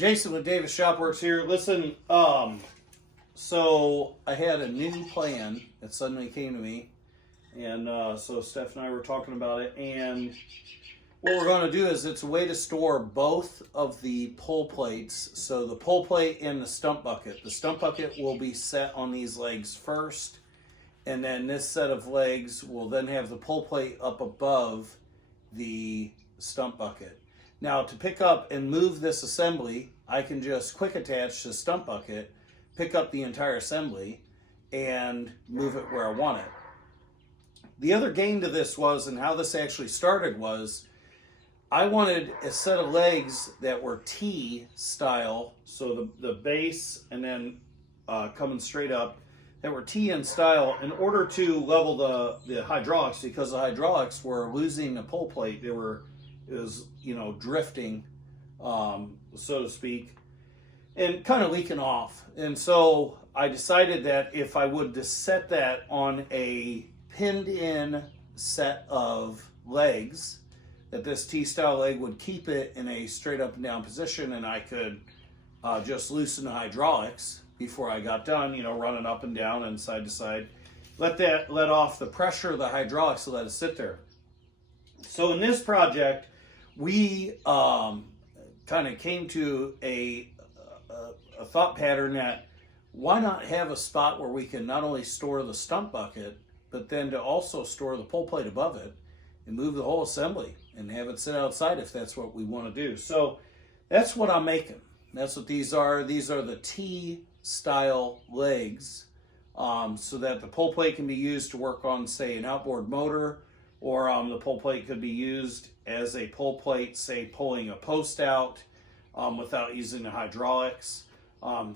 Jason with Davis Shopworks here. Listen, so I had a new plan that suddenly came to me, and so Steph and I were talking about it, and what we're going to do is it's a way to store both of the pull plates. So the pull plate and the stump bucket. The stump bucket will be set on these legs first, and then this set of legs will then have the pull plate up above the stump bucket. Now to pick up and move this assembly, I can just quick attach the stump bucket, pick up the entire assembly, and move it where I want it. The other gain to this was, and how this actually started was, I wanted a set of legs that were T style, so the base and then coming straight up, that were T in style in order to level the hydraulics, because the hydraulics were losing the pull plate. It was, you know, drifting, so to speak, and kind of leaking off. And so I decided that if I would just set that on a pinned in set of legs, that this T-style leg would keep it in a straight up and down position, and I could just loosen the hydraulics before I got done, you know, running up and down and side to side. Let off the pressure of the hydraulics to let it sit there. So in this project, we kind of came to a thought pattern that why not have a spot where we can not only store the stump bucket, but then to also store the pull plate above it and move the whole assembly and have it sit outside if that's what we want to do. So that's what I'm making. That's what these are. These are the T-style legs, so that the pull plate can be used to work on, say, an outboard motor, or the pull plate could be used as a pull plate, say, pulling a post out without using the hydraulics,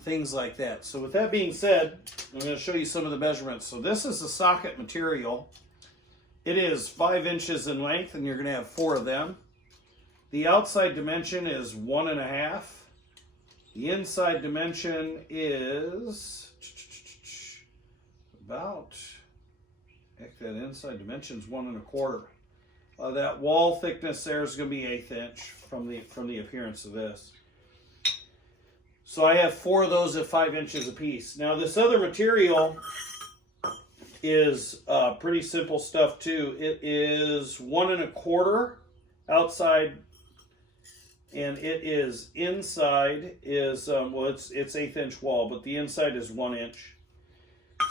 things like that. So with that being said, I'm going to show you some of the measurements. So this is the socket material. It is 5 inches in length, and you're going to have 4 of them. The outside dimension is 1.5. The inside dimension is about, heck, that inside dimension is 1.25. That wall thickness there is going to be 1/8 inch from the appearance of this. So I have 4 of those at 5 inches apiece. Now this other material is pretty simple stuff too. It is 1.25 outside, and it is inside is well, it's 1/8 inch wall, but the inside is 1 inch.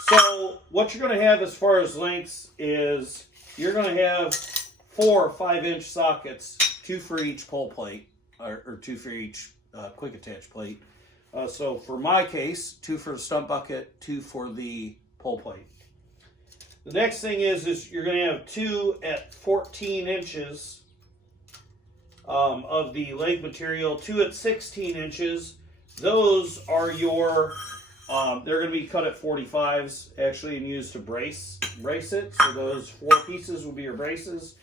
So what you're going to have as far as lengths is you're going to have 4 5-inch sockets, 2 for each pull plate, or 2 for each quick attach plate. So for my case, 2 for the stump bucket, 2 for the pull plate. The next thing is you're going to have 2 at 14 inches of the leg material, 2 at 16 inches. Those are your, they're going to be cut at 45s actually and used to brace it. So those 4 pieces will be your braces.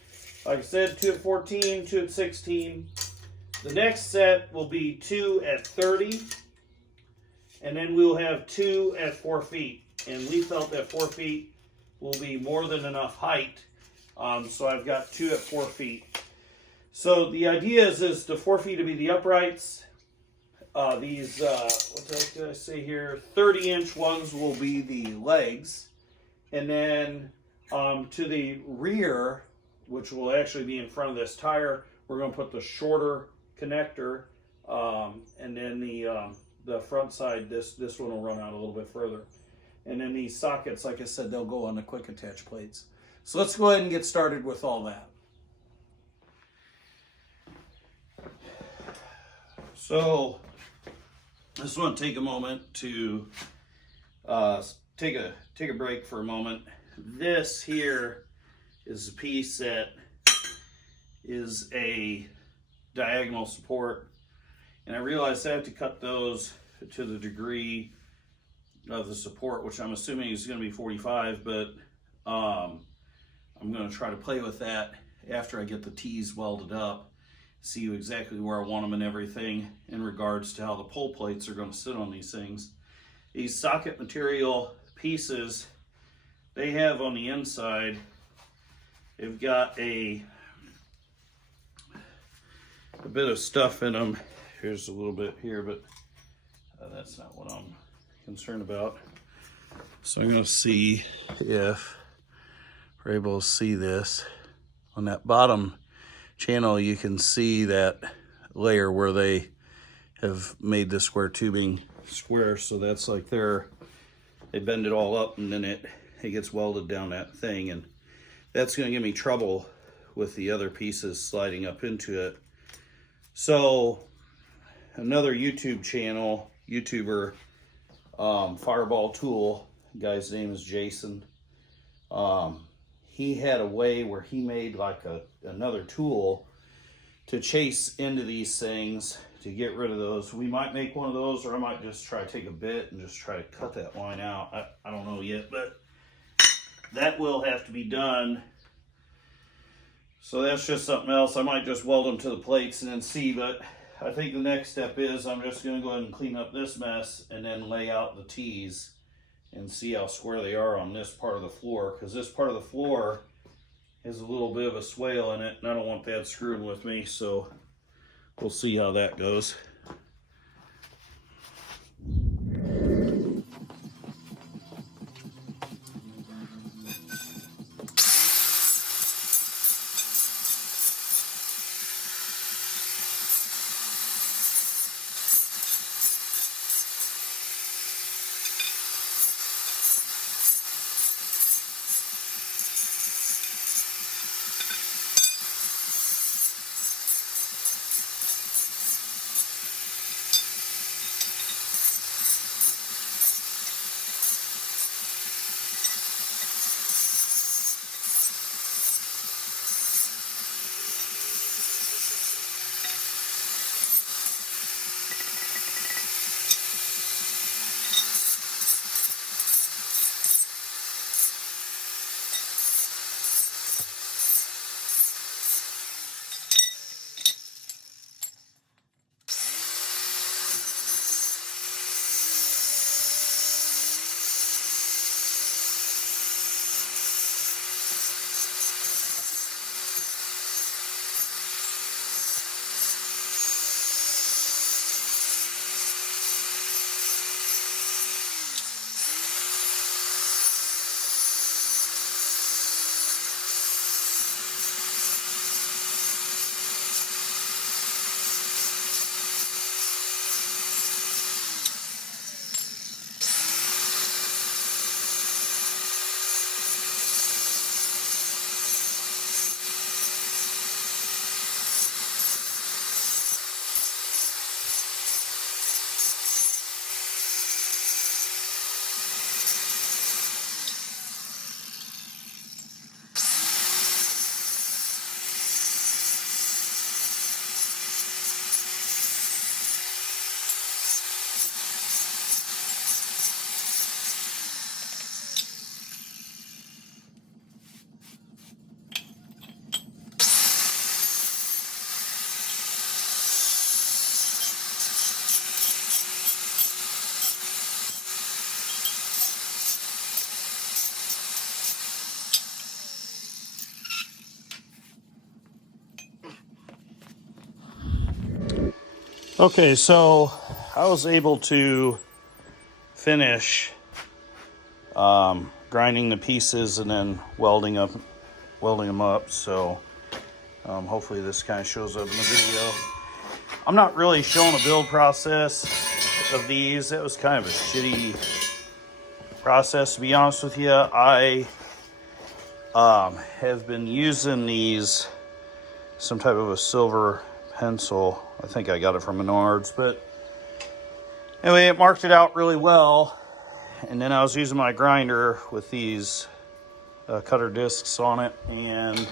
Like I said, 2 at 14, 2 at 16. The next set will be 2 at 30. And then we'll have 2 at 4 feet. And we felt that 4 feet will be more than enough height. So I've got 2 at 4 feet. So the idea is the 4 feet to be the uprights. These, what did I say here? 30-inch ones will be the legs. And then to the rear, which will actually be in front of this tire, we're going to put the shorter connector. And then the front side, this one will run out a little bit further. And then these sockets, like I said, they'll go on the quick attach plates. So let's go ahead and get started with all that. So I just want to take a moment to take a break for a moment. This here is a piece that is a diagonal support, and I realized I have to cut those to the degree of the support, which I'm assuming is going to be 45, but I'm going to try to play with that after I get the T's welded up, see exactly where I want them and everything in regards to how the pull plates are going to sit on these things. These socket material pieces, they have on the inside, they've got a bit of stuff in them. Here's a little bit here, but that's not what I'm concerned about. So I'm going to see if we're able to see this. On that bottom channel, you can see that layer where they have made the square tubing square. So that's like they bend it all up, and then it gets welded down that thing. And that's going to give me trouble with the other pieces sliding up into it. So another YouTuber, Fireball Tool, guy's name is Jason. He had a way where he made like another tool to chase into these things to get rid of those. We might make one of those, or I might just try to take a bit and just try to cut that line out. I don't know yet, but that will have to be done. So that's just something else. I might just weld them to the plates and then see, but I think the next step is I'm just going to go ahead and clean up this mess and then lay out the T's and see how square they are on this part of the floor, because this part of the floor has a little bit of a swale in it, and I don't want that screwing with me, so we'll see how that goes. Okay, so I was able to finish grinding the pieces and then welding them up. So hopefully this kind of shows up in the video. I'm not really showing a build process of these. It was kind of a shitty process, to be honest with you. I have been using these, some type of a silver pencil. I think I got it from Menards, but anyway, it marked it out really well. And then I was using my grinder with these cutter discs on it and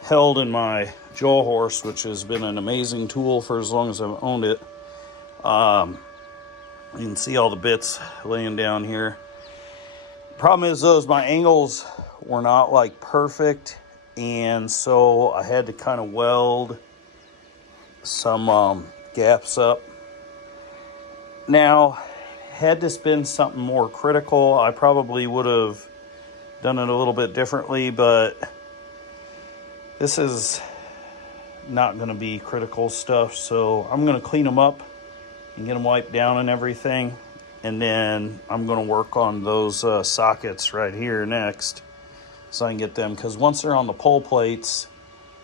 held in my jaw horse, which has been an amazing tool for as long as I've owned it. You can see all the bits laying down here. Problem is, though, my angles were not like perfect, and so I had to kind of weld some gaps up. Now, had this been something more critical, I probably would have done it a little bit differently, but this is not going to be critical stuff. So I'm going to clean them up and get them wiped down and everything. And then I'm going to work on those sockets right here next, so I can get them, because once they're on the pole plates,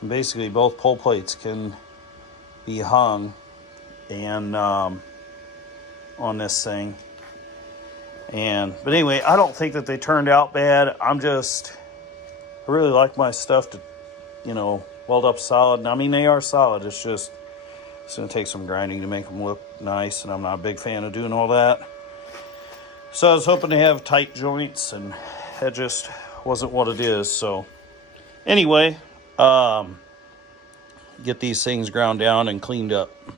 basically both pole plates can be hung and on this thing. But anyway, I don't think that they turned out bad. I really like my stuff to, weld up solid. And I mean, they are solid. It's going to take some grinding to make them look nice, and I'm not a big fan of doing all that. So I was hoping to have tight joints, and that just wasn't what it is. So anyway, get these things ground down and cleaned up.